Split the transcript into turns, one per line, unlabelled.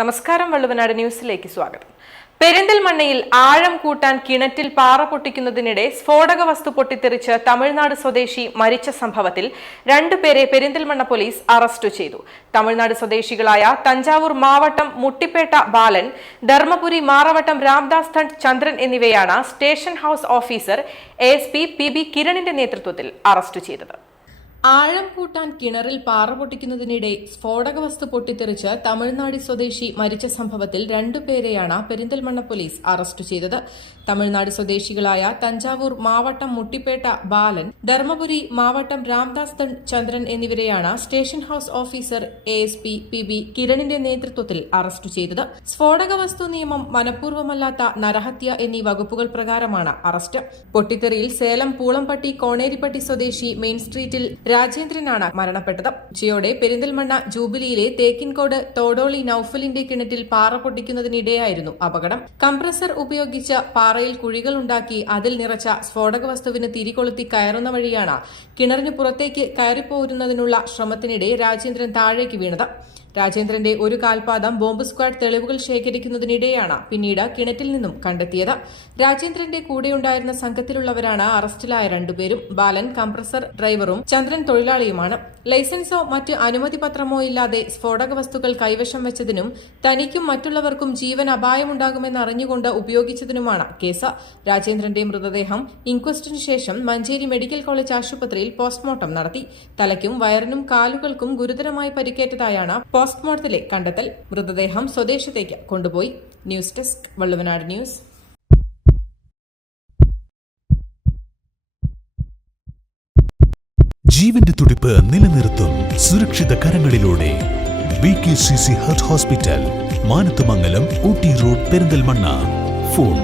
നമസ്കാരം വള്ളുവനാട് ന്യൂസിലേക്ക് സ്വാഗതം. പെരിന്തൽമണ്ണയിൽ ആഴം കൂട്ടാൻ കിണറ്റിൽ പാറ പൊട്ടിക്കുന്നതിനിടെ സ്ഫോടക വസ്തു പൊട്ടിത്തെറിച്ച് തമിഴ്നാട് സ്വദേശി മരിച്ച സംഭവത്തിൽ രണ്ടുപേരെ പെരിന്തൽമണ്ണ പോലീസ് അറസ്റ്റ് ചെയ്തു. തമിഴ്നാട് സ്വദേശികളായ തഞ്ചാവൂർ മാവട്ടം മുട്ടിപ്പേട്ട ബാലൻ ധർമ്മപുരി മാറവട്ടം രാംദാസ് തണ്ട് ചന്ദ്രൻ എന്നിവയാണ് station house officer S P P B കിരണിന്റെ നേതൃത്വത്തിൽ അറസ്റ്റ് ചെയ്തത്. ആഴം കൂട്ടാൻ കിണറിൽ പാറ പൊട്ടിക്കുന്നതിനിടെ സ്ഫോടക വസ്തു പൊട്ടിത്തെറിച്ച് തമിഴ്നാട് സ്വദേശി മരിച്ച സംഭവത്തിൽ രണ്ടുപേരെയാണ് പെരിന്തൽമണ്ണ പോലീസ് അറസ്റ്റ് ചെയ്തത്. തമിഴ്നാട് സ്വദേശികളായ തഞ്ചാവൂർ മാവട്ടം മുട്ടിപ്പേട്ട ബാലൻ ധർമ്മപുരി മാവട്ടം രാംദാസ് ചന്ദ്രൻ എന്നിവരെയാണ് station house officer A S P P B കിരണിന്റെ നേതൃത്വത്തിൽ അറസ്റ്റ് ചെയ്തത്. സ്ഫോടക വസ്തു നിയമം മനഃപൂർവമല്ലാത്ത നരഹത്യ എന്നീ വകുപ്പുകൾ പ്രകാരമാണ് അറസ്റ്റ്. പൊട്ടിത്തെറിയിൽ സേലം പൂളംപട്ടി കോണേരിപ്പട്ടി സ്വദേശി മെയിൻ സ്ട്രീറ്റിൽ രാജേന്ദ്രനാണ് മരണപ്പെട്ടത്. ഉച്ചയോടെ പെരിന്തൽമണ്ണ ജൂബിലിയിലെ തേക്കിൻകോട് തോടോളി നൌഫലിന്റെ കിണറ്റിൽ പാറ പൊട്ടിക്കുന്നതിനിടെയായിരുന്നു അപകടം. കംപ്രസർ ഉപയോഗിച്ച് പാറയിൽ കുഴികളുണ്ടാക്കി അതിൽ നിറച്ച സ്ഫോടക വസ്തുവിന് തിരികൊളുത്തി കയറുന്ന വഴിയാണ് കിണറിന് പുറത്തേക്ക് കയറിപ്പോരുന്നതിനുള്ള ശ്രമത്തിനിടെ രാജേന്ദ്രൻ താഴേക്ക് വീണത്. രാജേന്ദ്രന്റെ ഒരു കാൽപാദം ബോംബ് സ്ക്വാഡ് തെളിവുകൾ ശേഖരിക്കുന്നതിനിടെയാണ് പിന്നീട് കിണറ്റിൽ നിന്നും കണ്ടെത്തിയത്. രാജേന്ദ്രന്റെ കൂടെയുണ്ടായിരുന്ന സംഘത്തിലുള്ളവരാണ് അറസ്റ്റിലായ രണ്ടുപേരും. ബാലൻ കംപ്രസർ ഡ്രൈവറും ചന്ദ്രൻ തൊഴിലാളിയുമാണ്. ലൈസൻസോ മറ്റ് അനുമതി പത്രമോ ഇല്ലാതെ സ്ഫോടക വസ്തുക്കൾ കൈവശം വെച്ചതിനും തനിക്കും മറ്റുള്ളവർക്കും ജീവൻ അപായമുണ്ടാകുമെന്ന് അറിഞ്ഞുകൊണ്ട് ഉപയോഗിച്ചതിനുമാണ് കേസ്. രാജേന്ദ്രന്റെ മൃതദേഹം ഇൻക്വസ്റ്റിന് ശേഷം മഞ്ചേരി മെഡിക്കൽ കോളേജ് ആശുപത്രിയിൽ പോസ്റ്റ്മോർട്ടം നടത്തി. തലയ്ക്കും വയറിനും കാലുകൾക്കും ഗുരുതരമായി പരിക്കേറ്റതായാണ് പോസ്റ്റ്മോർട്ടത്തിലെ കണ്ടെത്തൽ മൃതദേഹം സ്വദേശത്തേക്ക് കൊണ്ടുപോയി. News desk Valluvanad news.
ജീവന്റെ തുടിപ്പ് നിലനിർത്തും സുരക്ഷിത കരങ്ങളിലൂടെ. Hospital road Perinthalmanna. ഫോൺ